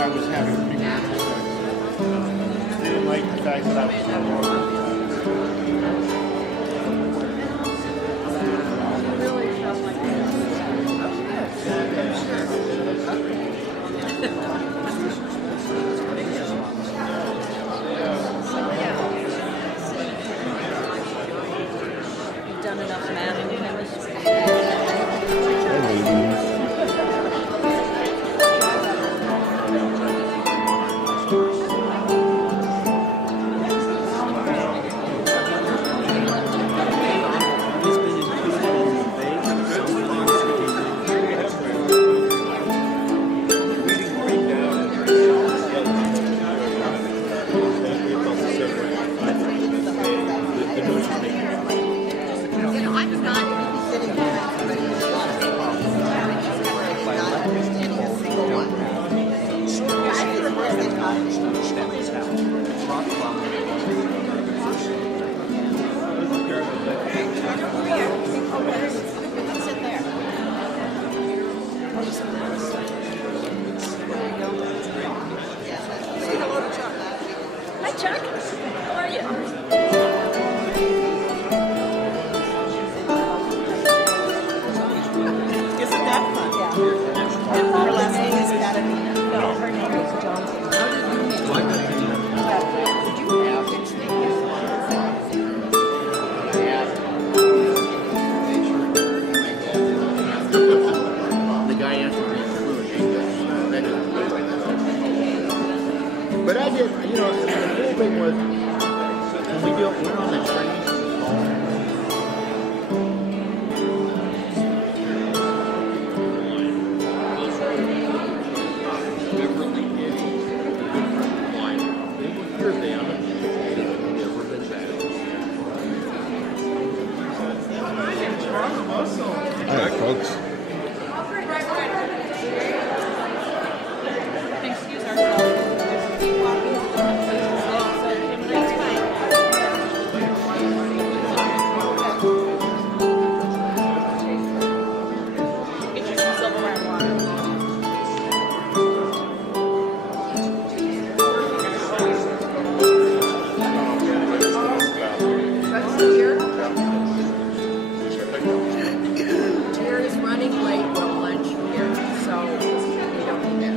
I was having premarital sex. They didn't like the fact that I was You've done enough math and chemistry. Hi, Chuck. How are you? Isn't that fun? Yeah. And her last name is Katarina. No, her name is Johnson. How did you meet? Did you have fixed names? the guy answered me fluent English. But I did, you know, the cool thing was when we went on the train home. All right, folks. Excuse ourselves. Get you some silverware and water. That's here. Jerry's running late for lunch here, so we don't need that.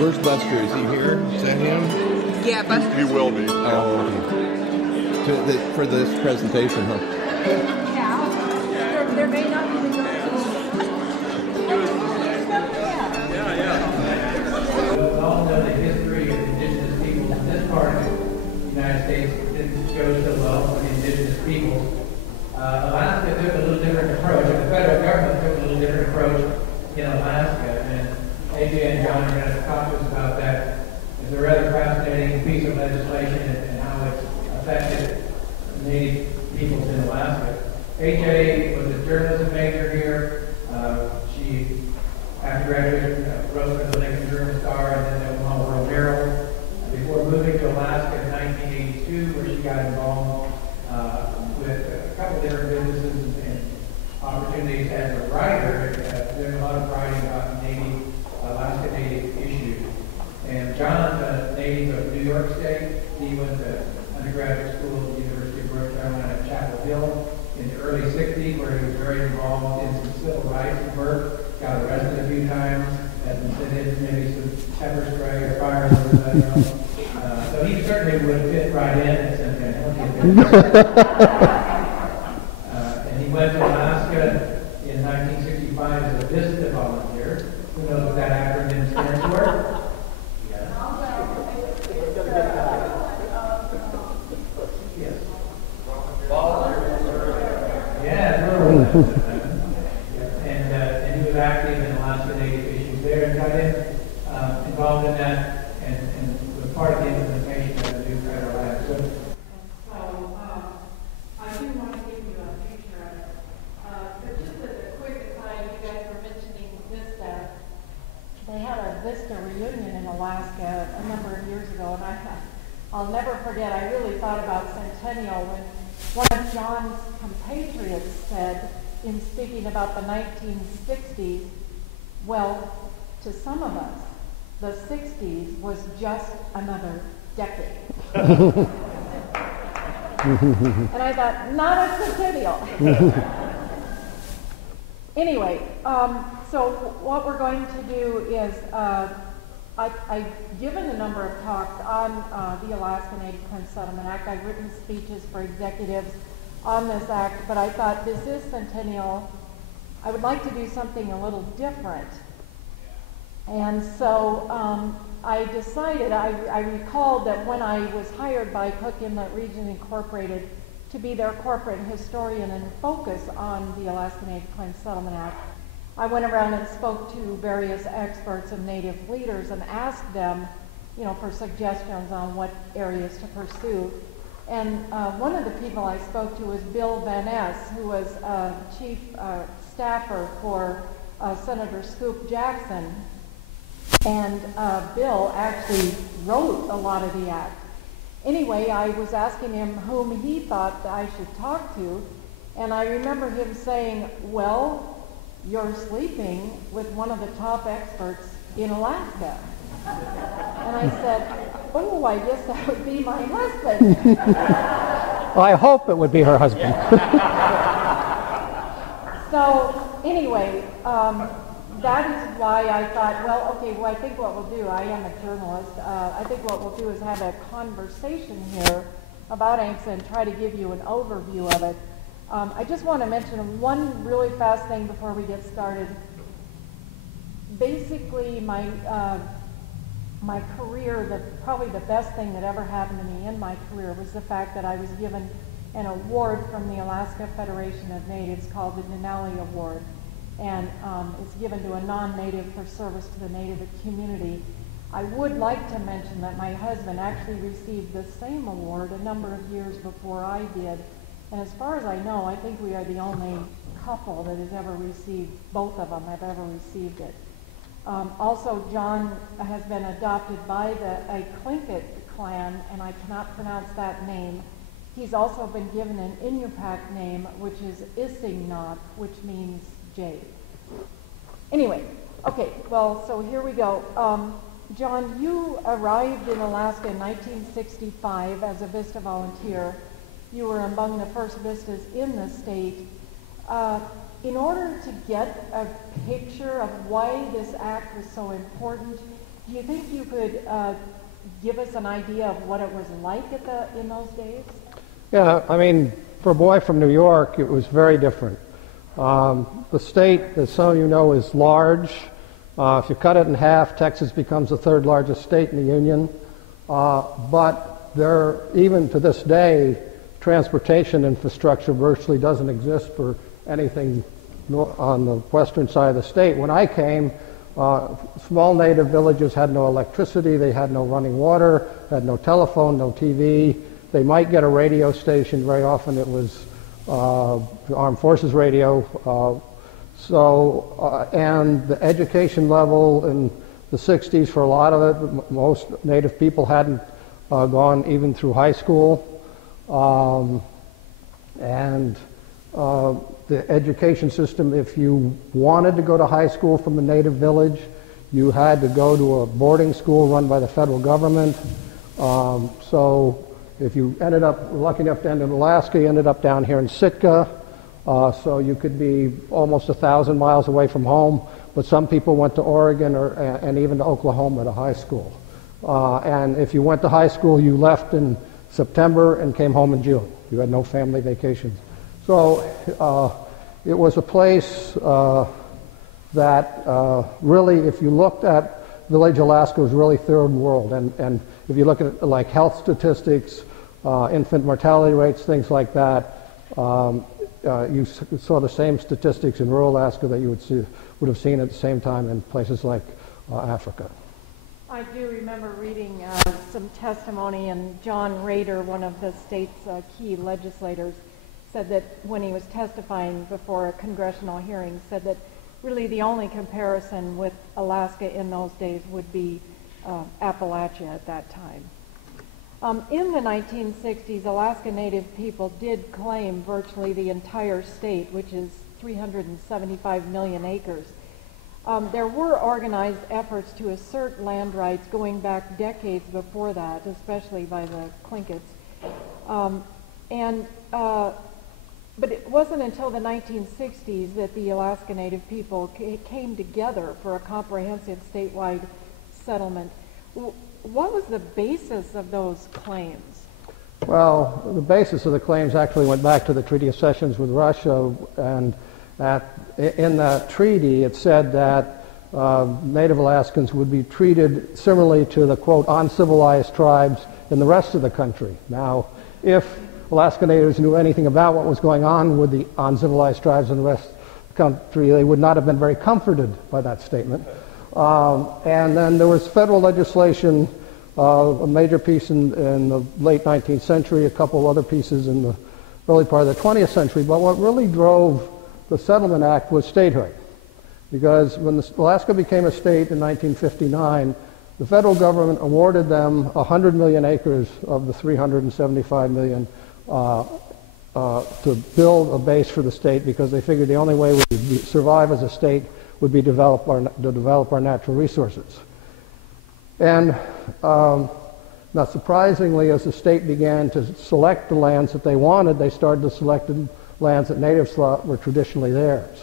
Where's Buster? Is he here? Is that him? Yeah, but He will be. Oh, okay. For this presentation, huh? There may not be the We all know the history of indigenous peoples in this part of the United States didn't go so well for the indigenous peoples. Alaska took a little different approach, and the federal government took a little different approach in Alaska. And AJ and John are going to talk to us about that. It's a rather fascinating piece of legislation and how it's affected Native peoples in Alaska. AJ was a journalism major here. She, after graduation, wrote for the Lincoln Journal-Star and then the Omaha World-Herald. Before moving to Alaska in 1982, where she got involved with a couple different businesses and opportunities as a writer, doing a lot of writing about Alaska Native issues. And John's a native of New York State. He went to undergraduate school at the University of North Carolina at Chapel Hill in the early 60s, where he was very involved in some civil rights work, got arrested a few times, has been sent in maybe some pepper spray or fire. So he certainly would fit right in at Centennial. And he went to Alaska in 1965 as a visitor volunteer. Who knows what that acronym stands for? Yes. Yes. Yeah, and he was active in Alaska Native issues there and got involved in that and was part of the implementation of the new federal act. So I do want to give you a picture of it. But just as a quick aside, you guys were mentioning Vista. They had a Vista reunion in Alaska a number of years ago, and I'll never forget, I really thought about Centennial when one of John's compatriots said, in speaking about the 1960s, Well, to some of us, the 60s was just another decade. And I thought, not a centennial. Anyway, so what we're going to do is, I've given a number of talks on the Alaska Native Claims Settlement Act. I've written speeches for executives on this act, but I thought this is centennial. I would like to do something a little different. And so I decided, I recalled that when I was hired by Cook Inlet Region Incorporated to be their corporate historian and focus on the Alaska Native Claims Settlement Act, I went around and spoke to various experts and Native leaders and asked them, you know, for suggestions on what areas to pursue. And one of the people I spoke to was Bill Van Ness, who was chief staffer for Senator Scoop Jackson. And Bill actually wrote a lot of the act. Anyway, I was asking him whom he thought that I should talk to, and I remember him saying, well, you're sleeping with one of the top experts in Alaska. And I said, oh, I guess that would be my husband. Well, I hope it would be her husband. So anyway, that is why I thought, well, okay, well, I think what we'll do, I am a journalist, I think what we'll do is have a conversation here about ANCSA and try to give you an overview of it. I just want to mention one really fast thing before we get started. Basically, my career, probably the best thing that ever happened to me in my career was the fact that I was given an award from the Alaska Federation of Natives called the Denali Award. And it's given to a non-native for service to the native community. I would like to mention that my husband actually received the same award a number of years before I did. And as far as I know, I think we are the only couple that has ever received, both of them have ever received it. Also, John has been adopted by the Tlingit clan, and I cannot pronounce that name. He's also been given an Inupiaq name, which is Isingnot, which means jade. Anyway, okay, well, so here we go. John, you arrived in Alaska in 1965 as a VISTA volunteer. You were among the first VISTAs in the state. In order to get a picture of why this act was so important, do you think you could give us an idea of what it was like in those days? Yeah, I mean, for a boy from New York, it was very different. The state, as some of you know, is large. If you cut it in half, Texas becomes the third largest state in the Union. But there, even to this day, transportation infrastructure virtually doesn't exist for anything on the western side of the state. When I came, small native villages had no electricity, they had no running water, had no telephone, no TV. They might get a radio station. Very often it was Armed Forces radio. And the education level in the 60s, for a lot of it, most native people hadn't gone even through high school. The education system, if you wanted to go to high school from a native village, you had to go to a boarding school run by the federal government. So if you ended up lucky enough to end in Alaska, you ended up down here in Sitka. So you could be almost 1,000 miles away from home, but some people went to Oregon and even to Oklahoma to high school. And if you went to high school, you left in September and came home in June. You had no family vacations. So it was a place that really, if you looked at Village Alaska, was really third world. And if you look at like health statistics, infant mortality rates, things like that, you saw the same statistics in rural Alaska that you would have seen at the same time in places like Africa. I do remember reading some testimony, and John Rader, one of the state's key legislators, said that when he was testifying before a congressional hearing, said that really the only comparison with Alaska in those days would be Appalachia at that time. In the 1960s, Alaska Native people did claim virtually the entire state, which is 375 million acres. There were organized efforts to assert land rights going back decades before that, especially by the Tlinkits. But it wasn't until the 1960s that the Alaska Native people came together for a comprehensive statewide settlement. What was the basis of those claims? Well, the basis of the claims actually went back to the Treaty of Cessions with Russia, and in that treaty it said that Native Alaskans would be treated similarly to the, quote, uncivilized tribes in the rest of the country. Now, if Alaska Natives knew anything about what was going on with the uncivilized tribes in the rest of the country, they would not have been very comforted by that statement. And then there was federal legislation, a major piece in the late 19th century, a couple other pieces in the early part of the 20th century. But what really drove the Settlement Act was statehood. Because when Alaska became a state in 1959, the federal government awarded them 100 million acres of the 375 million to build a base for the state, because they figured the only way we would survive as a state would be to develop our natural resources. And not surprisingly, as the state began to select the lands that they wanted, they started to select the lands that natives thought were traditionally theirs.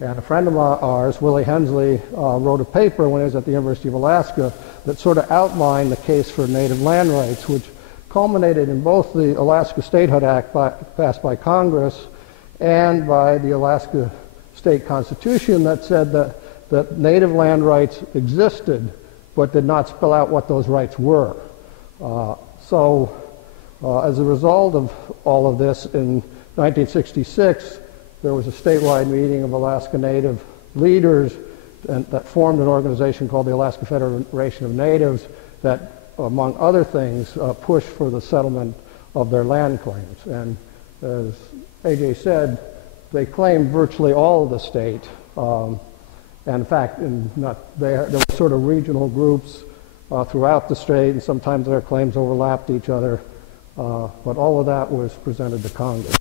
And a friend of ours, Willie Hensley, wrote a paper when he was at the University of Alaska that sort of outlined the case for native land rights, which culminated in both the Alaska Statehood Act passed by Congress and by the Alaska State Constitution that said that native land rights existed but did not spell out what those rights were. So as a result of all of this, in 1966, there was a statewide meeting of Alaska Native leaders that formed an organization called the Alaska Federation of Natives that, among other things, pushed for the settlement of their land claims. And as AJ said, they claimed virtually all of the state. And in fact, there were sort of regional groups throughout the state, and sometimes their claims overlapped each other. But all of that was presented to Congress.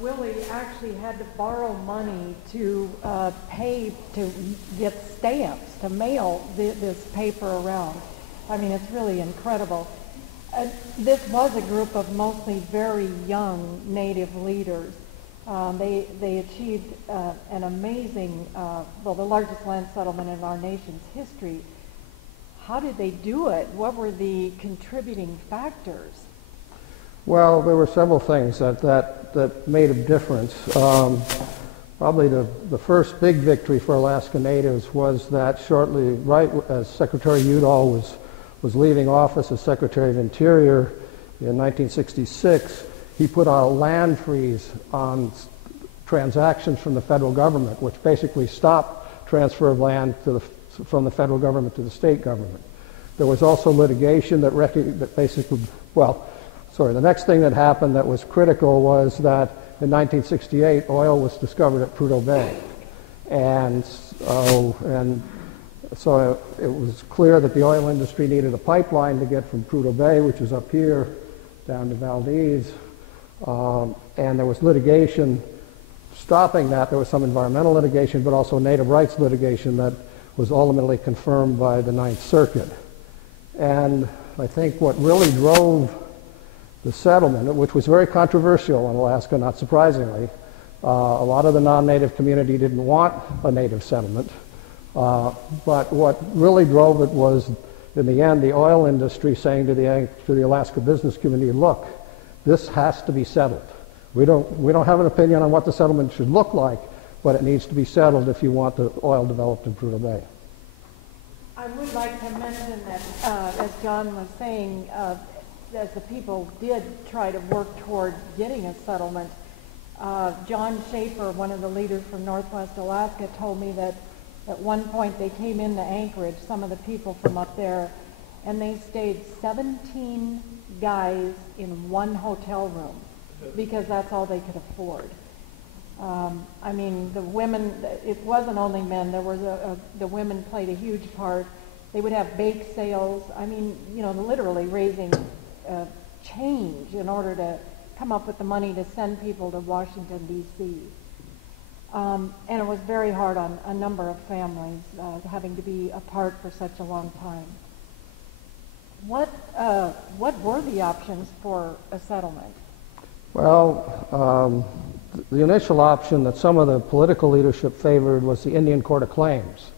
Willie actually had to borrow money to pay to get stamps to mail this paper around. I mean, it's really incredible. This was a group of mostly very young Native leaders. They achieved an amazing, the largest land settlement in our nation's history. How did they do it? What were the contributing factors? Well, there were several things that made a difference. Probably the first big victory for Alaska Natives was that shortly, right as Secretary Udall was leaving office as Secretary of Interior in 1966, he put a land freeze on transactions from the federal government, which basically stopped transfer of land from the federal government to the state government. There was also litigation that basically, the next thing that happened that was critical was that in 1968, oil was discovered at Prudhoe Bay. And so it was clear that the oil industry needed a pipeline to get from Prudhoe Bay, which is up here, down to Valdez. And there was litigation stopping that. There was some environmental litigation, but also native rights litigation that was ultimately confirmed by the Ninth Circuit. And I think what really drove the settlement, which was very controversial in Alaska, not surprisingly, a lot of the non-native community didn't want a native settlement. But what really drove it was, in the end, the oil industry saying to the Alaska business community, look, this has to be settled. We don't have an opinion on what the settlement should look like, but it needs to be settled if you want the oil developed in Prudhoe Bay. I would like to mention that, as John was saying, as the people did try to work toward getting a settlement, John Schaefer, one of the leaders from Northwest Alaska, told me that at one point they came into Anchorage, some of the people from up there, and they stayed 17 guys in one hotel room because that's all they could afford. I mean, the women, it wasn't only men, there was the women played a huge part. They would have bake sales. I mean, literally raising change in order to come up with the money to send people to Washington, D.C. And it was very hard on a number of families having to be apart for such a long time. What were the options for a settlement? Well, the initial option that some of the political leadership favored was the Indian Court of Claims.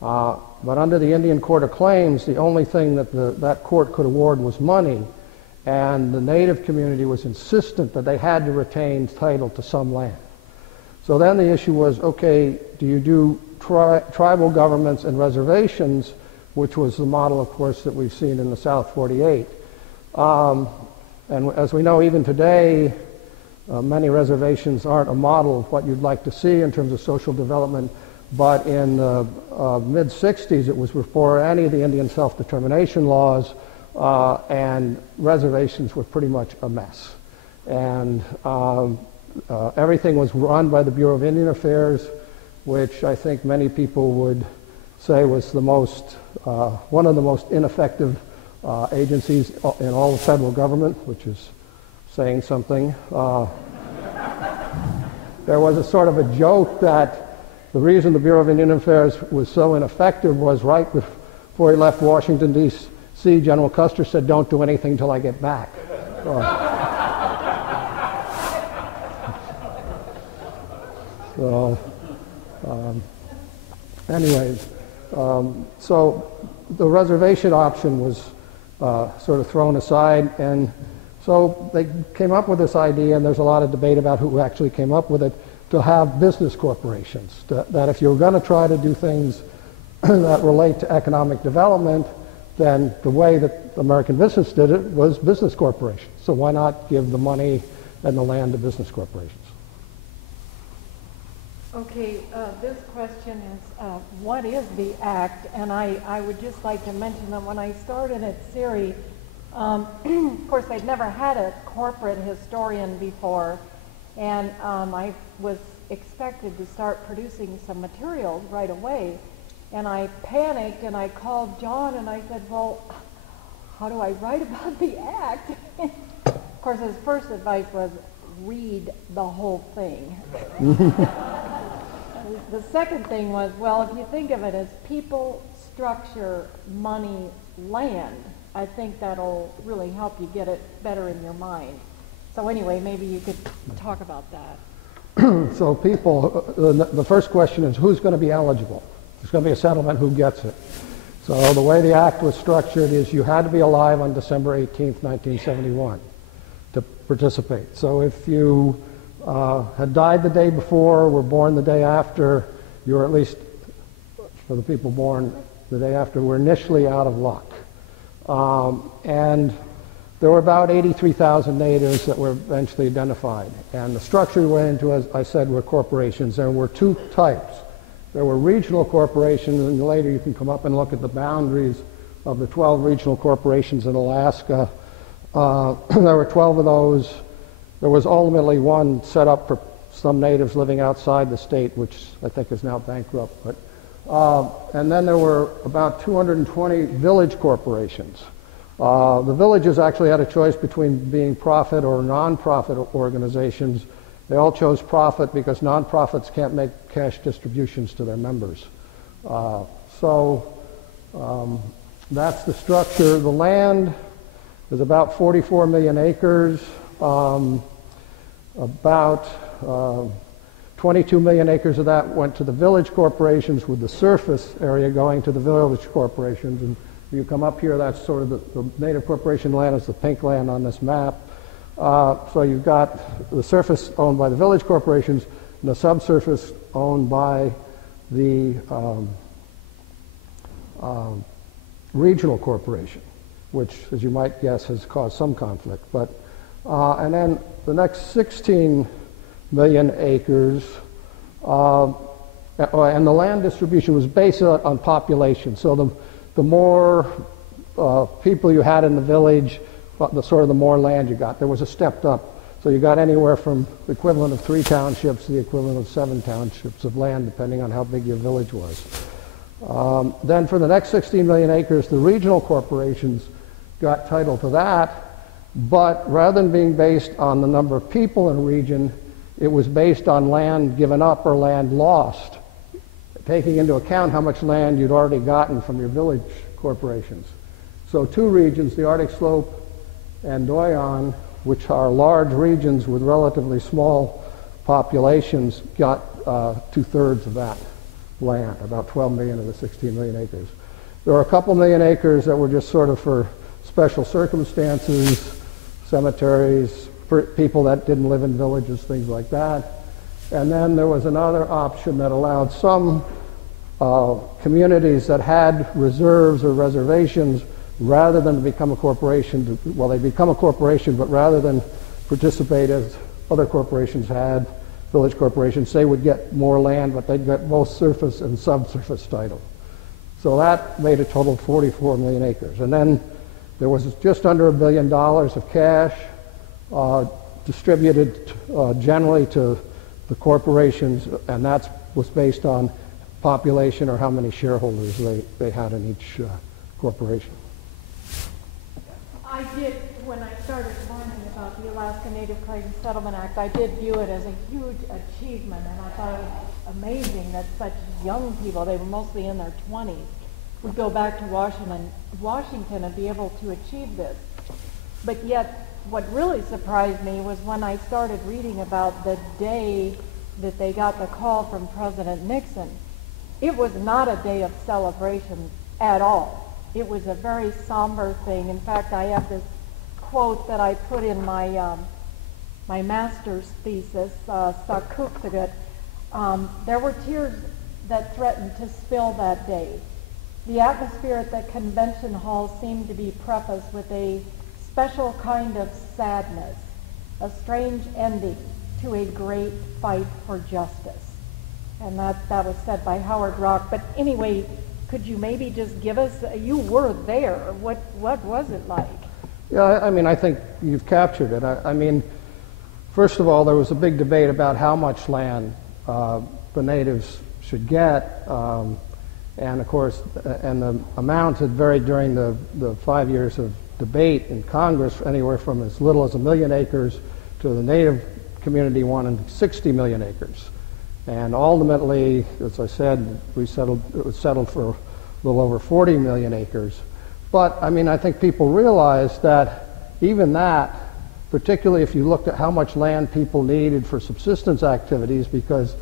But under the Indian Court of Claims, the only thing that that court could award was money, and the Native community was insistent that they had to retain title to some land. So then the issue was, okay, do you do tribal governments and reservations, which was the model, of course, that we've seen in the South 48. And as we know, even today, many reservations aren't a model of what you'd like to see in terms of social development, but in the mid-60s, it was before any of the Indian self-determination laws, and reservations were pretty much a mess. And everything was run by the Bureau of Indian Affairs, which I think many people would say was the most, one of the most ineffective agencies in all the federal government, which is saying something. There was a sort of a joke that the reason the Bureau of Indian Affairs was so ineffective was right before he left Washington, D.C., General Custer said, "Don't do anything till I get back." Anyways, so the reservation option was sort of thrown aside, and so they came up with this idea, and there's a lot of debate about who actually came up with it, to have business corporations, that if you're going to try to do things that relate to economic development, then the way that American business did it was business corporations. So why not give the money and the land to business corporations? Okay, this question is, what is the Act? And I would just like to mention that when I started at CIRI, of course I'd never had a corporate historian before, and I was expected to start producing some materials right away. And I panicked and I called John and I said, well, how do I write about the Act? Of course, his first advice was, read the whole thing. The second thing was, well, if you think of it as people, structure, money, land, I think that'll really help you get it better in your mind. So anyway, maybe you could talk about that. So people, the first question is, who's going to be eligible? There's going to be a settlement, who gets it? So the way the Act was structured is you had to be alive on December 18th, 1971 to participate. So if you had died the day before, were born the day after, you were, at least for the people born the day after, were initially out of luck. And there were about 83,000 natives that were eventually identified. And the structure we went into, as I said, were corporations. There were two types. There were regional corporations, and later you can come up and look at the boundaries of the 12 regional corporations in Alaska. There were 12 of those. There was ultimately one set up for some natives living outside the state, which I think is now bankrupt. But, and then there were about 220 village corporations. The villages actually had a choice between being profit or non-profit organizations. They all chose profit because non-profits can't make cash distributions to their members. That's the structure. The land is about 44 million acres. About 22 million acres of that went to the village corporations, with the surface area going to the village corporations. And you come up here, that's sort of the native corporation land is the pink land on this map. So you've got the surface owned by the village corporations and the subsurface owned by the regional corporation, which, as you might guess, has caused some conflict. But and then the next 16 million acres, and the land distribution was based on population. So the more people you had in the village, the more land you got. There was a stepped up. So you got anywhere from the equivalent of 3 townships to the equivalent of 7 townships of land, depending on how big your village was. Then for the next 16 million acres, the regional corporations got title to that, but rather than being based on the number of people in a region, it was based on land given up or land lost, taking into account how much land you'd already gotten from your village corporations. So two regions, the Arctic Slope and Doyon, which are large regions with relatively small populations, got 2/3 of that land, about 12 million of the 16 million acres. There were a couple million acres that were just sort of for special circumstances, cemeteries, for people that didn't live in villages, things like that. And then there was another option that allowed some communities that had reserves or reservations, rather than become a corporation, well, they become a corporation, but rather than participate as other corporations had, village corporations, they would get more land, but they'd get both surface and subsurface title. So that made a total of 44 million acres. And then there was just under $1 billion of cash distributed generally to the corporations, and that was based on population or how many shareholders they had in each corporation. I did, when I started learning about the Alaska Native Claims Settlement Act, I did view it as a huge achievement, and I thought it was amazing that such young people, they were mostly in their 20s, would go back to Washington and be able to achieve this. But yet, what really surprised me was when I started reading about the day that they got the call from President Nixon. It was not a day of celebration at all. It was a very somber thing. In fact, I have this quote that I put in my my master's thesis, Sakuktagut. There were tears that threatened to spill that day. The atmosphere at the convention hall seemed to be prefaced with a special kind of sadness, a strange ending to a great fight for justice. And that was said by Howard Rock. But anyway, could you maybe just give us, you were there, what was it like? Yeah, I mean, I think you've captured it. I mean, first of all, there was a big debate about how much land the natives should get. And of course, and the amount had varied during the 5 years of debate in Congress, anywhere from as little as 1 million acres to the native community wanting 60 million acres. And ultimately, as I said, it was settled for a little over 40 million acres. But I mean, I think people realized that even that, particularly if you looked at how much land people needed for subsistence activities, because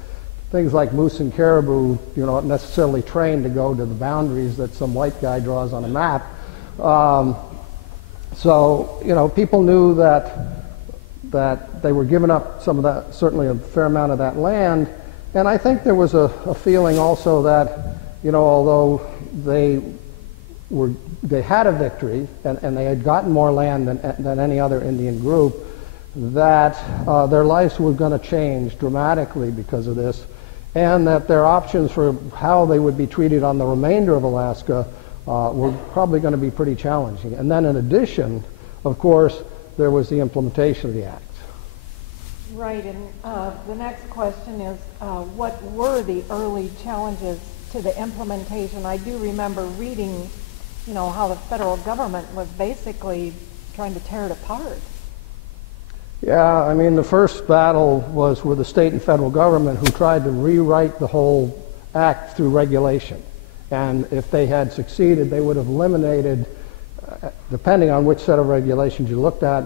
things like moose and caribou, you know, aren't necessarily trained to go to the boundaries that some white guy draws on a map. So, you know, people knew that they were giving up some of that, certainly a fair amount of that land. And I think there was a feeling also that, you know, although they had a victory and they had gotten more land than any other Indian group, that their lives were going to change dramatically because of this, and that their options for how they would be treated on the remainder of Alaska were probably going to be pretty challenging. And then in addition, of course, there was the implementation of the Act. Right, and the next question is, what were the early challenges to the implementation? I do remember reading, you know, how the federal government was basically trying to tear it apart. Yeah, I mean, the first battle was with the state and federal government, who tried to rewrite the whole act through regulation. And if they had succeeded, they would have eliminated, depending on which set of regulations you looked at,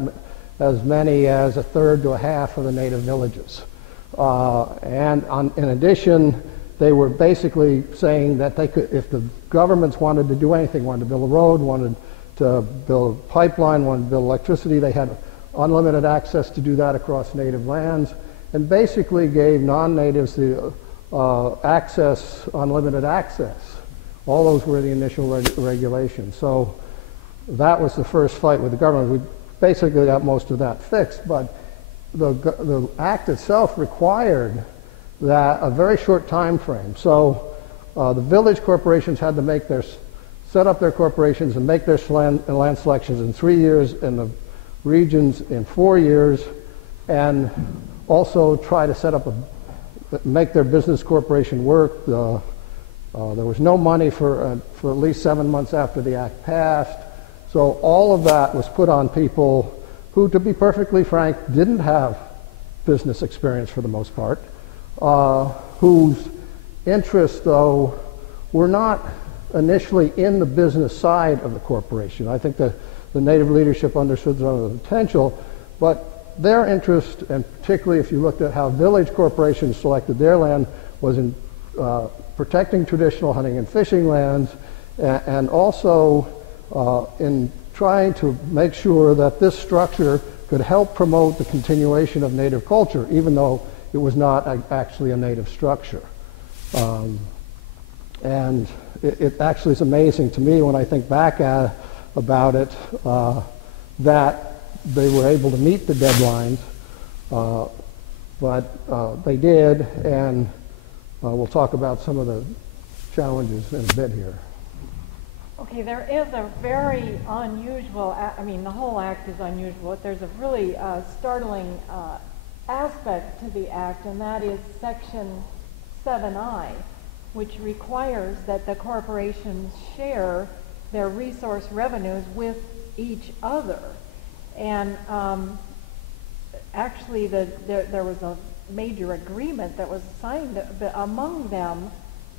as many as 1/3 to 1/2 of the native villages. In addition, they were basically saying that they could, if the governments wanted to do anything, wanted to build a road, wanted to build a pipeline, wanted to build electricity, they had unlimited access to do that across native lands, and basically gave non-natives the unlimited access. All those were the initial regulations. So that was the first fight with the government. We basically got most of that fixed, but the act itself required that a very short time frame. So the village corporations had to set up their corporations and make their land selections in 3 years, and the regions in 4 years, and also try to make their business corporation work. There was no money for at least 7 months after the act passed. So all of that was put on people who, to be perfectly frank, didn't have business experience for the most part, whose interests, though, were not initially in the business side of the corporation. I think the Native leadership understood some of the potential, but their interest, and particularly if you looked at how village corporations selected their land, was in protecting traditional hunting and fishing lands, and also in trying to make sure that this structure could help promote the continuation of Native culture, even though it was not actually a Native structure. And it actually is amazing to me when I think back about it that they were able to meet the deadlines, but they did, and we'll talk about some of the challenges in a bit here. Okay, there is a very unusual, I mean, the whole act is unusual, but there's a really startling aspect to the act, and that is Section 7I, which requires that the corporations share their resource revenues with each other. And actually, there was a major agreement that was signed among them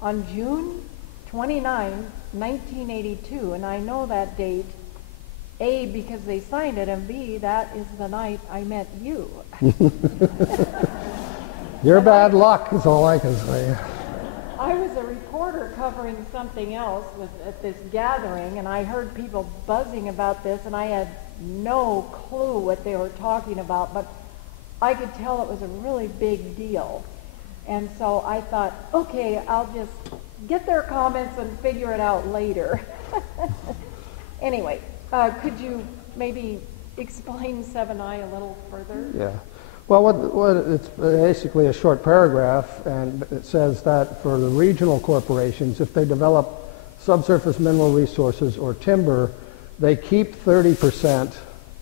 on June 29, 1982, and I know that date, A, because they signed it, and B, that is the night I met you. Your bad luck is all I can say. I was a reporter covering something else at this gathering, and I heard people buzzing about this, and I had no clue what they were talking about, but I could tell it was a really big deal. And so I thought, okay, I'll just get their comments and figure it out later. Anyway, could you maybe explain 7I a little further? Yeah. Well, it's basically a short paragraph, and it says that for the regional corporations, if they develop subsurface mineral resources or timber, they keep 30%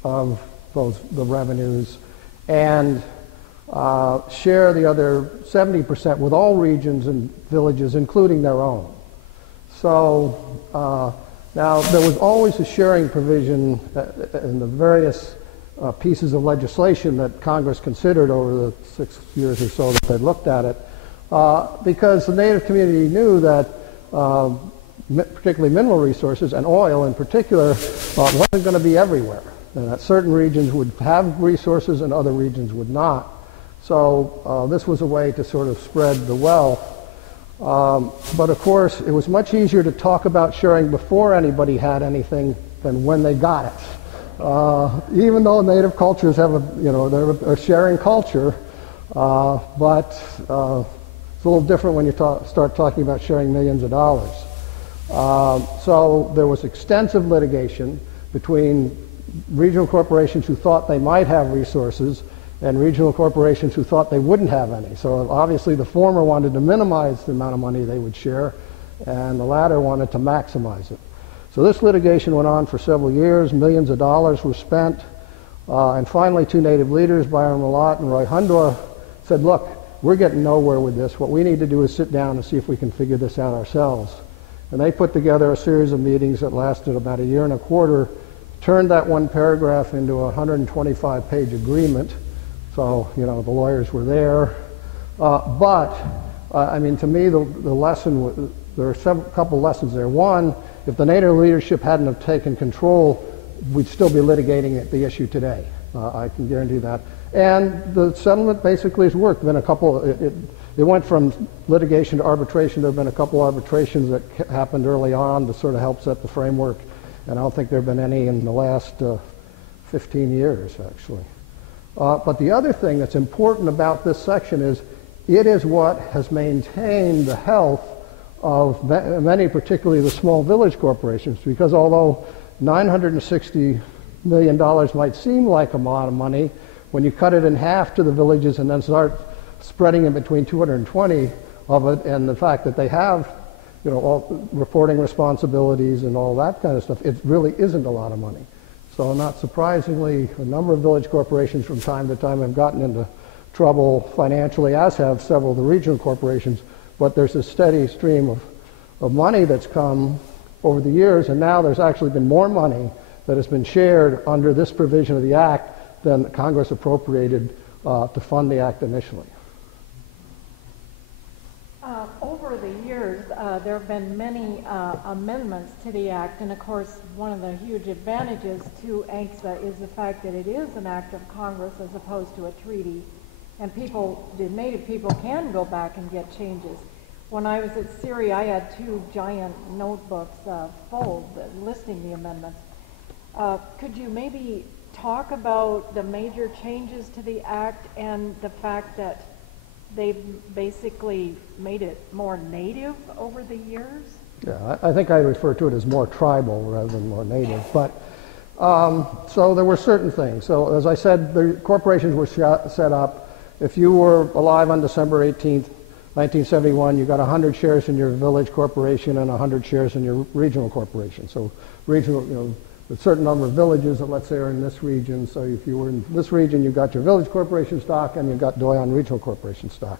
of the revenues and share the other 70% with all regions and villages, including their own. So now there was always a sharing provision in the various pieces of legislation that Congress considered over the 6 years or so that they looked at it, because the Native community knew that particularly mineral resources and oil in particular wasn't going to be everywhere, and that certain regions would have resources and other regions would not. So this was a way to sort of spread the wealth. But of course, it was much easier to talk about sharing before anybody had anything than when they got it. Even though Native cultures have they're a sharing culture, but it's a little different when you start talking about sharing millions of dollars. So there was extensive litigation between regional corporations who thought they might have resources and regional corporations who thought they wouldn't have any. So obviously the former wanted to minimize the amount of money they would share, and the latter wanted to maximize it. So this litigation went on for several years. Millions of dollars were spent. And finally, two Native leaders, Byron Malott and Roy Hundor, said, look, we're getting nowhere with this. What we need to do is sit down and see if we can figure this out ourselves. And they put together a series of meetings that lasted about a year and a quarter, turned that one paragraph into a 125-page agreement. So, the lawyers were there. I mean, to me, the lesson, there are a couple lessons there. One, if the Native leadership hadn't have taken control, we'd still be litigating the issue today. I can guarantee that. And the settlement basically has worked. It went from litigation to arbitration. There have been a couple arbitrations that happened early on to sort of help set the framework, and I don't think there have been any in the last 15 years, actually. But the other thing that's important about this section is it is what has maintained the health of many, particularly the small village corporations, because although $960 million might seem like a lot of money, when you cut it in half to the villages and then start spreading it between 220 of it, and the fact that they have, all reporting responsibilities and all that kind of stuff, it really isn't a lot of money. So not surprisingly, a number of village corporations from time to time have gotten into trouble financially, as have several of the regional corporations, but there's a steady stream of money that's come over the years, and now there's actually been more money that has been shared under this provision of the Act than Congress appropriated to fund the act initially. Over the years, there have been many amendments to the Act, and of course, one of the huge advantages to ANCSA is the fact that it is an act of Congress as opposed to a treaty, and the Native people can go back and get changes. When I was at CIRI, I had 2 giant notebooks full listing the amendments. Could you maybe talk about the major changes to the Act and the fact that they've basically made it more native over the years? Yeah, I think I refer to it as more tribal rather than more native. But so there were certain things. So as I said, the corporations were set up. If you were alive on December 18th, 1971, you got 100 shares in your village corporation and 100 shares in your regional corporation. So regional, a certain number of villages that, let's say, are in this region. So if you were in this region, you got your village corporation stock and you got Doyon Regional Corporation stock.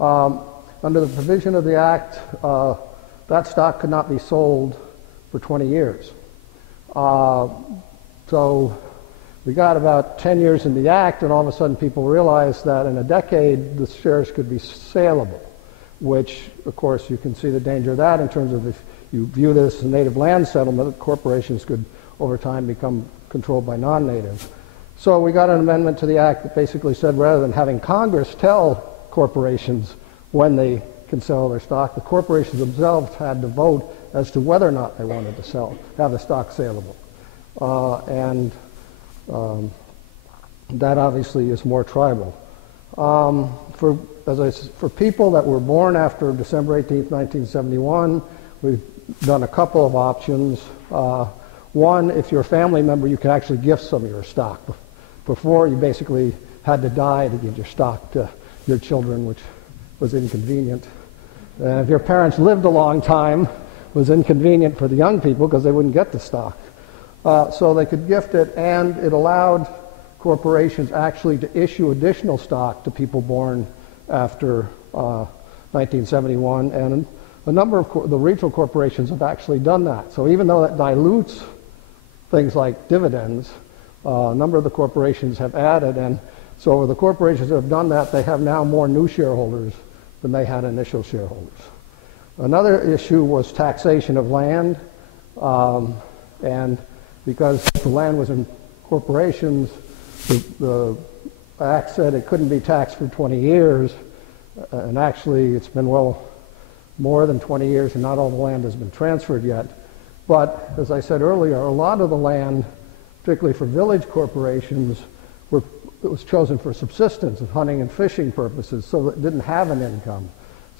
Under the provision of the Act, that stock could not be sold for 20 years. So we got about 10 years in the Act, and all of a sudden people realized that in a decade the shares could be saleable, which, of course, you can see the danger of that in terms of if you view this as a native land settlement, corporations could over time become controlled by non-natives. So we got an amendment to the Act that basically said rather than having Congress tell corporations when they can sell their stock, the corporations themselves had to vote as to whether or not they wanted to have the stock saleable. That obviously is more tribal. For people that were born after December 18th, 1971, we've done a couple of options. One, if you're a family member, you can actually gift some of your stock. Before, you basically had to die to give your stock to your children, which was inconvenient. And if your parents lived a long time, it was inconvenient for the young people because they wouldn't get the stock. So they could gift it, and it allowed corporations actually to issue additional stock to people born after 1971, and a number of the regional corporations have actually done that. So even though that dilutes things like dividends, a number of the corporations have added, and so the corporations that have done that, they have now more new shareholders than they had initial shareholders. Another issue was taxation of land, and because the land was in corporations, the Act said it couldn't be taxed for 20 years, and actually it's been more than 20 years, and not all the land has been transferred yet. But as I said earlier, a lot of the land, particularly for village corporations, it was chosen for subsistence and hunting and fishing purposes, so it didn't have an income.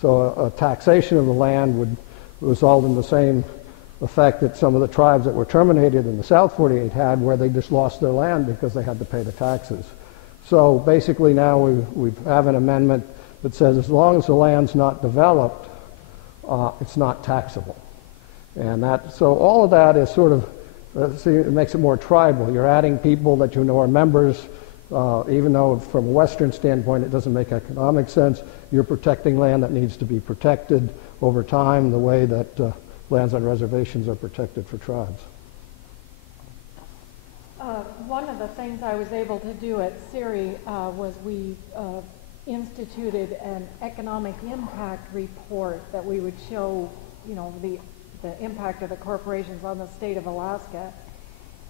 So a taxation of the land would result in the same effect that some of the tribes that were terminated in the South 48 had, where they just lost their land because they had to pay the taxes. So basically now we have an amendment that says as long as the land's not developed, it's not taxable. And so all of that is sort of, it makes it more tribal. You're adding people that you know are members, even though from a Western standpoint it doesn't make economic sense. You're protecting land that needs to be protected over time the way that lands on reservations are protected for tribes. One of the things I was able to do at CIRI was we instituted an economic impact report that we would show, the impact of the corporations on the state of Alaska.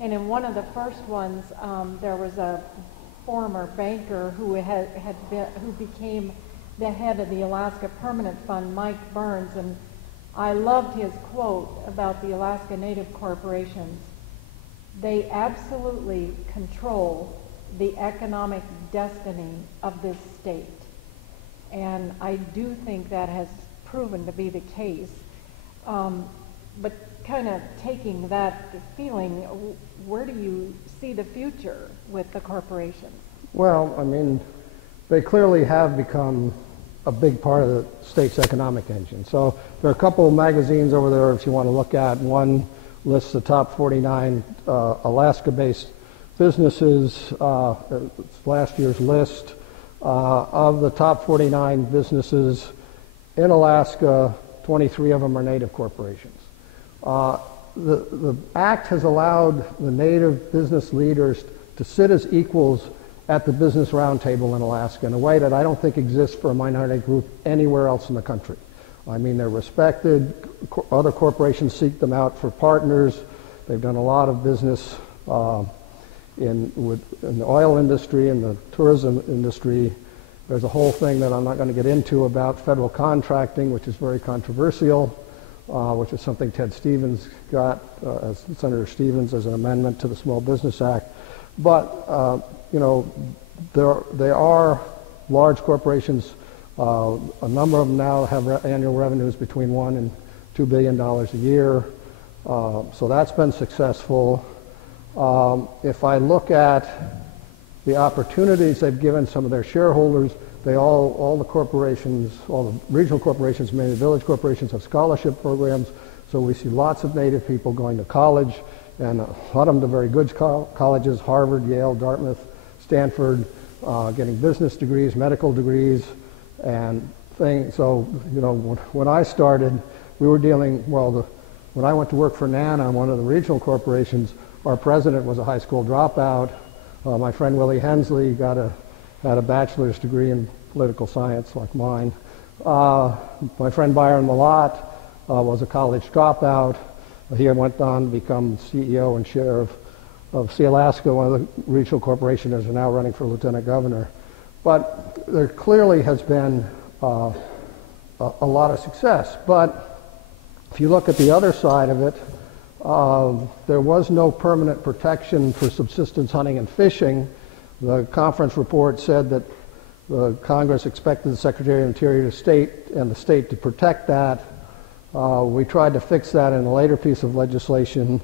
And in one of the first ones, there was a former banker who who became the head of the Alaska Permanent Fund, Mike Burns, and I loved his quote about the Alaska Native corporations. They absolutely control the economic destiny of this state. And I do think that has proven to be the case. But kind of taking that feeling, where do you see the future with the corporations? Well, I mean, they clearly have become a big part of the state's economic engine. So there are a couple of magazines over there if you want to look at. One lists the top 49 Alaska-based businesses. It's last year's list. Of the top 49 businesses in Alaska, 23 of them are Native corporations. The Act has allowed the Native business leaders to sit as equals at the Business Roundtable in Alaska in a way that I don't think exists for a minority group anywhere else in the country. I mean, they're respected. Other corporations seek them out for partners. They've done a lot of business in the oil industry and the tourism industry. There's a whole thing that I'm not going to get into about federal contracting, which is very controversial, which is something Ted Stevens got, as Senator Stevens, as an amendment to the Small Business Act. But, you know, there are large corporations. A number of them now have annual revenues between $1 and $2 billion a year. So that's been successful. If I look at the opportunities they've given some of their shareholders, all the corporations, all the regional corporations, many village corporations have scholarship programs. So we see lots of Native people going to college, and a lot of them to very good colleges, Harvard, Yale, Dartmouth, Stanford, getting business degrees, medical degrees, and things. So, you know, when I started, we were dealing, when I went to work for NANA, one of the regional corporations, our president was a high school dropout. My friend Willie Hensley had a bachelor's degree in political science like mine. My friend Byron Malott was a college dropout. He went on to become CEO and chair of Alaska, one of the regional corporations that are now running for lieutenant governor. But there clearly has been a lot of success. But if you look at the other side of it, there was no permanent protection for subsistence hunting and fishing. The conference report said that the Congress expected the Secretary of the Interior and the state to protect that. We tried to fix that in a later piece of legislation,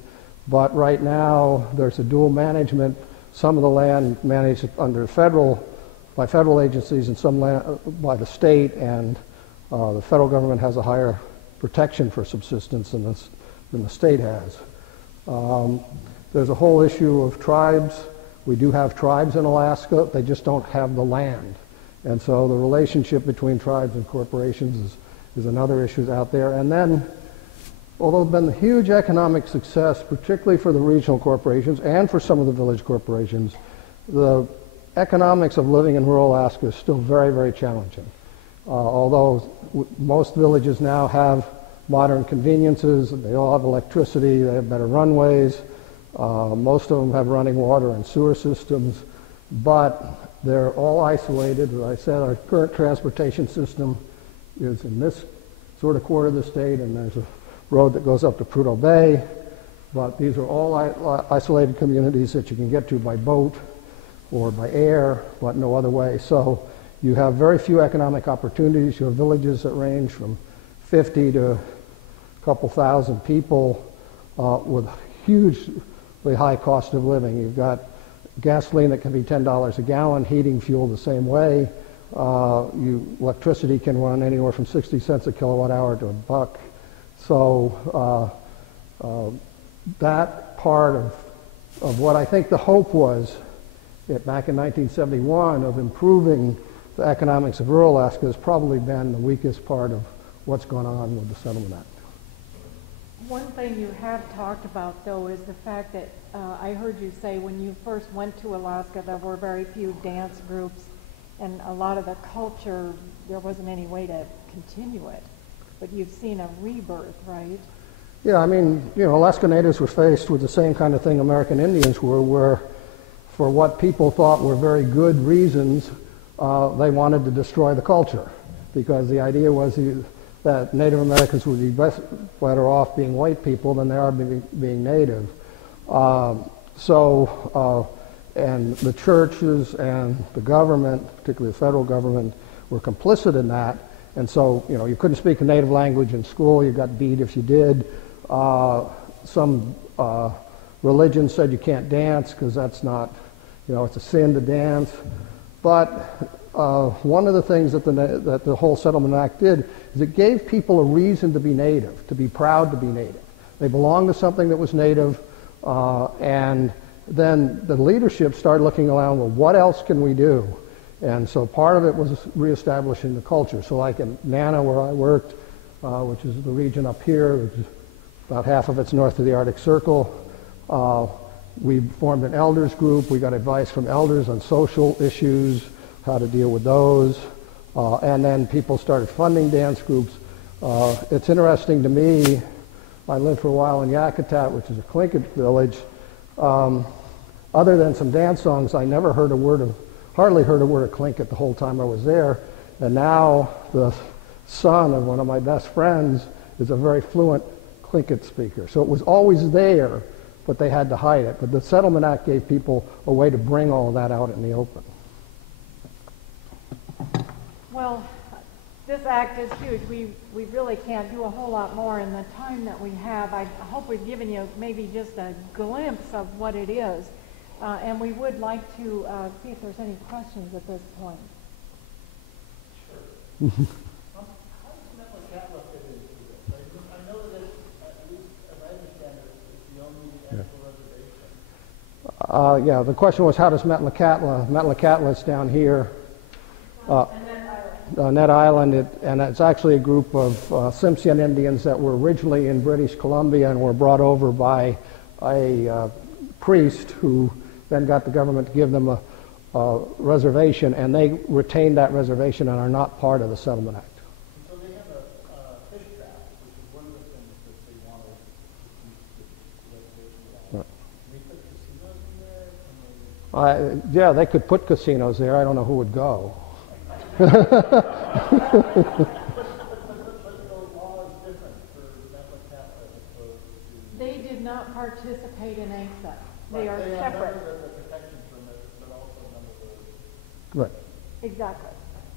but right now there's a dual management. Some of the land managed under by federal agencies, and some land by the state, and the federal government has a higher protection for subsistence than the state has. There's a whole issue of tribes. We do have tribes in Alaska. They just don't have the land. And so the relationship between tribes and corporations is another issue out there. And then, although there's been huge economic success, particularly for the regional corporations and for some of the village corporations, the economics of living in rural Alaska is still very, very challenging. Although most villages now have modern conveniences, they all have electricity, they have better runways, most of them have running water and sewer systems, but they're all isolated. As I said, our current transportation system is in this sort of quarter of the state, and there's a road that goes up to Prudhoe Bay, but these are all isolated communities that you can get to by boat or by air, but no other way. So you have very few economic opportunities. You have villages that range from 50 to a couple thousand people with hugely high cost of living. You've got gasoline that can be $10 a gallon, heating fuel the same way. Electricity can run anywhere from 60 cents a kilowatt hour to $1. So that part of what I think the hope was back in 1971 of improving the economics of rural Alaska has probably been the weakest part of what's going on with the Settlement Act. One thing you have talked about, though, is the fact that I heard you say when you first went to Alaska, there were very few dance groups, and a lot of the culture, there wasn't any way to continue it. But you've seen a rebirth, right? Yeah, I mean, you know, Alaska Natives were faced with the same kind of thing American Indians were, where for what people thought were very good reasons, they wanted to destroy the culture, because the idea was that Native Americans would be better off being white people than they are being Native. And the churches and the government, particularly the federal government, were complicit in that. And so, you know, you couldn't speak a native language in school. You got beat if you did. Some religions said you can't dance because that's not, you know, it's a sin to dance. But one of the things that the whole Settlement Act did is it gave people a reason to be Native, to be proud to be Native. They belonged to something that was Native, and then the leadership started looking around, well, what else can we do? And so part of it was reestablishing the culture. So like in Nana, where I worked, which is the region up here, which is about half of it's north of the Arctic Circle, We formed an elders group. We got advice from elders on social issues, how to deal with those. And then people started funding dance groups. It's interesting to me, I lived for a while in Yakutat, which is a Tlingit village. Other than some dance songs, I never heard hardly heard a word of Tlingit the whole time I was there. And now the son of one of my best friends is a very fluent Tlingit speaker. So it was always there, but they had to hide it. But the Settlement Act gave people a way to bring all of that out in the open. Well, this act is huge. We really can't do a whole lot more in the time that we have. I hope we've given you maybe just a glimpse of what it is. And we would like to see if there's any questions at this point. How does Metlakatla fit into this? I know that it's, at least as I understand it, it's the only actual reservation. Yeah, the question was, how does Metlakatla is down here. Net Island, and it's actually a group of Tsimshian Indians that were originally in British Columbia and were brought over by a priest who then got the government to give them a reservation, and they retained that reservation and are not part of the Settlement Act. So they have a fish trap, which is one of the things that they wanted to keep the reservation alive. Can they put casinos in there? Yeah, they could put casinos there. I don't know who would go. But the law is different for Metlakatla as opposed to... They did not participate in ASA. They are they separate. have none of the protection from it, but also none of the... Right. Exactly.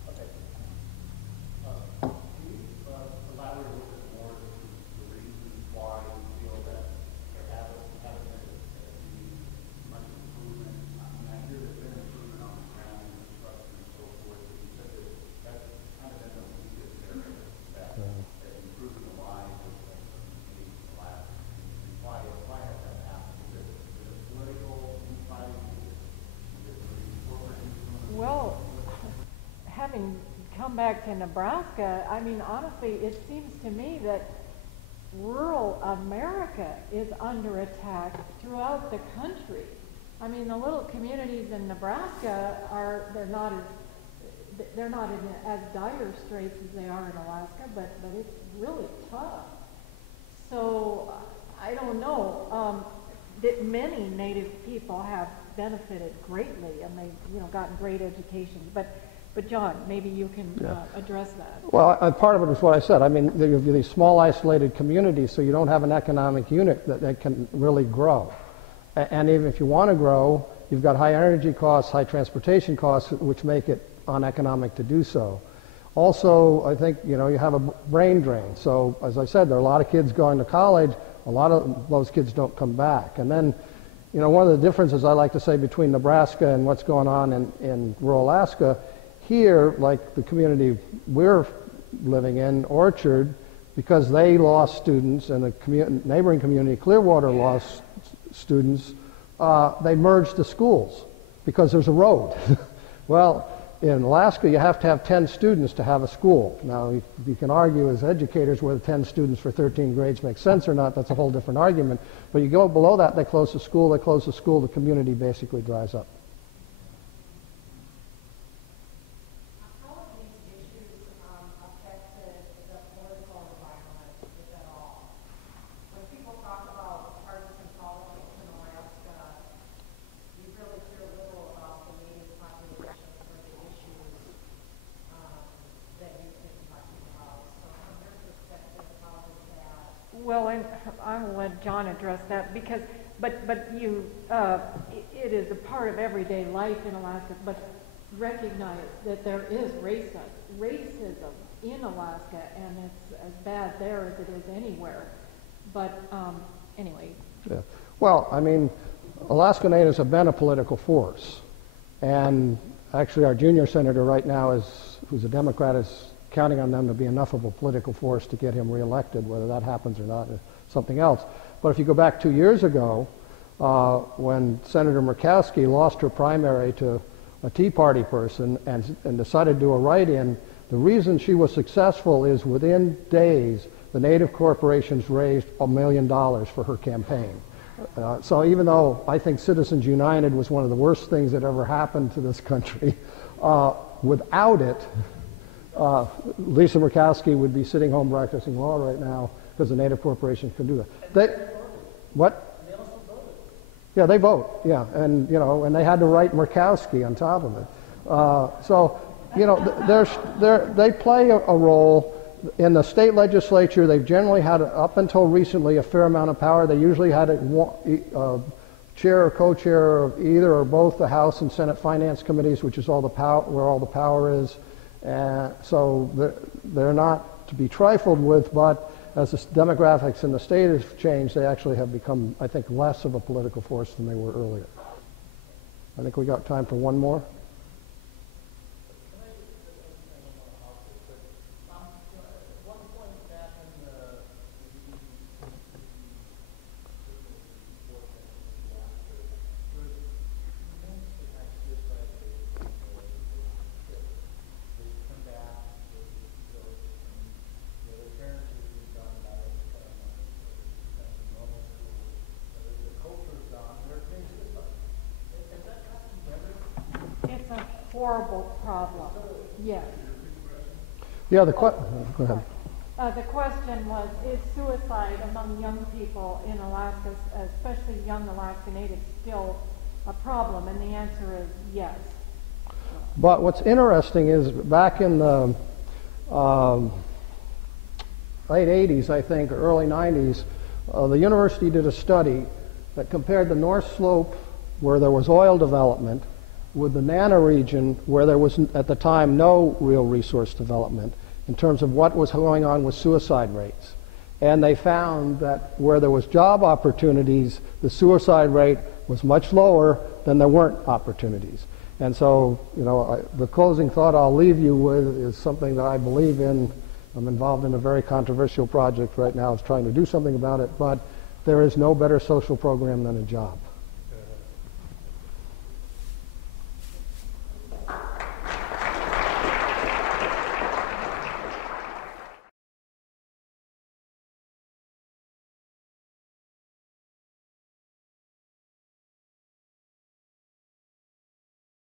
Okay. Can you elaborate a little bit more as to the reasons why you feel that there haven't been much improvement? I mean, I hear there's been improvement on the ground and construction and so forth, but you said that that's kind of been the weakest area, that improving the lives of Canadian Alaskans. And why has that happened? Is it political infighting? Is it corporate influence? Well, having come back to Nebraska, I mean, honestly, it seems to me that rural America is under attack throughout the country. I mean, the little communities in Nebraska they're not in as dire straits as they are in Alaska, but it's really tough. So I don't know that many Native people have benefited greatly, and they've gotten great education. But John, maybe you can address that. Well, part of it is what I said. I mean, you have these small, isolated communities, so you don't have an economic unit that can really grow. And even if you want to grow, you've got high energy costs, high transportation costs, which make it uneconomic to do so. Also, I think, you have a brain drain. So, as I said, there are a lot of kids going to college. A lot of those kids don't come back. And then, one of the differences I like to say between Nebraska and what's going on in rural Alaska, here, like the community we're living in, Orchard, because they lost students and the neighboring community, Clearwater, lost students, they merged the schools because there's a road. Well, in Alaska, you have to have 10 students to have a school. Now, you can argue as educators whether 10 students for 13 grades makes sense or not. That's a whole different argument. But you go below that, they close the school, the community basically dries up. How have these issues affected the political environment, if at all? When people talk about partisan politics in Alaska, you really hear little about the Native population or the issues that you've been talking about. So from your perspective, how is that? Well, and I will let John address that because, but you, it is a part of everyday life in Alaska. But recognize that there is racism in Alaska, and it's as bad there as it is anywhere. But anyway. Yeah. Well, I mean, Alaska Natives have been a political force, and actually our junior senator right now who's a Democrat, is counting on them to be enough of a political force to get him reelected. Whether that happens or not is something else. But if you go back 2 years ago, when Senator Murkowski lost her primary to a Tea Party person and decided to do a write-in, the reason she was successful is within days the Native corporations raised $1 million for her campaign. So even though I think Citizens United was one of the worst things that ever happened to this country, without it, Lisa Murkowski would be sitting home practicing law right now because the native corporations can do that. What? They also voted. Yeah, they vote. Yeah, and and they had to write Murkowski on top of it. So they play a role. In the state legislature, they've generally had, up until recently, a fair amount of power. They usually had a chair or co-chair of either or both the House and Senate Finance Committees, which is all the power, where all the power is. So they're not to be trifled with, but as the demographics in the state have changed, they actually have become, I think, less of a political force than they were earlier. I think we got time for one more. It's a horrible problem, yes. Yeah, go ahead. The question was, is suicide among young people in Alaska, especially young Alaska Natives, still a problem? And the answer is yes. But what's interesting is back in the late 80s, I think, or early 90s, the university did a study that compared the North Slope, where there was oil development, with the Nana region, where there was, at the time, no real resource development, in terms of what was going on with suicide rates. And they found that where there was job opportunities, the suicide rate was much lower than there weren't opportunities. And so, the closing thought I'll leave you with is something that I believe in. I'm involved in a very controversial project right now, is trying to do something about it, but there is no better social program than a job.